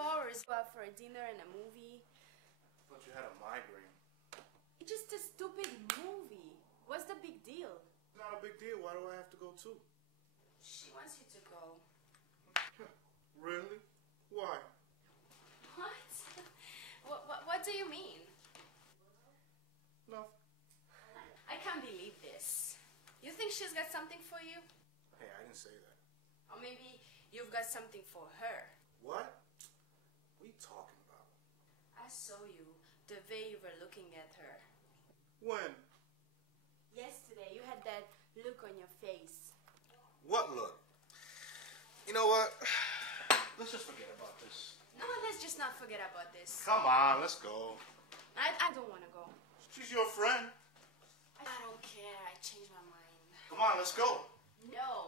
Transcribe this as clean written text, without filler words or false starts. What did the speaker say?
hours, go out for a dinner and a movie. I thought you had a migraine. It's just a stupid movie. What's the big deal? Not a big deal. Why do I have to go too? She wants you to go. Really? Why? What? What do you mean? No. I can't believe this. You think she's got something for you? Hey, I didn't say that. Or maybe you've got something for her. What? What are you talking about? I saw you, the way you were looking at her. When? Yesterday, you had that look on your face. What look? You know what? Let's just forget about this. No, let's just not forget about this. Come on, let's go. I don't want to go. She's your friend. I don't care. I changed my mind. Come on, let's go. No.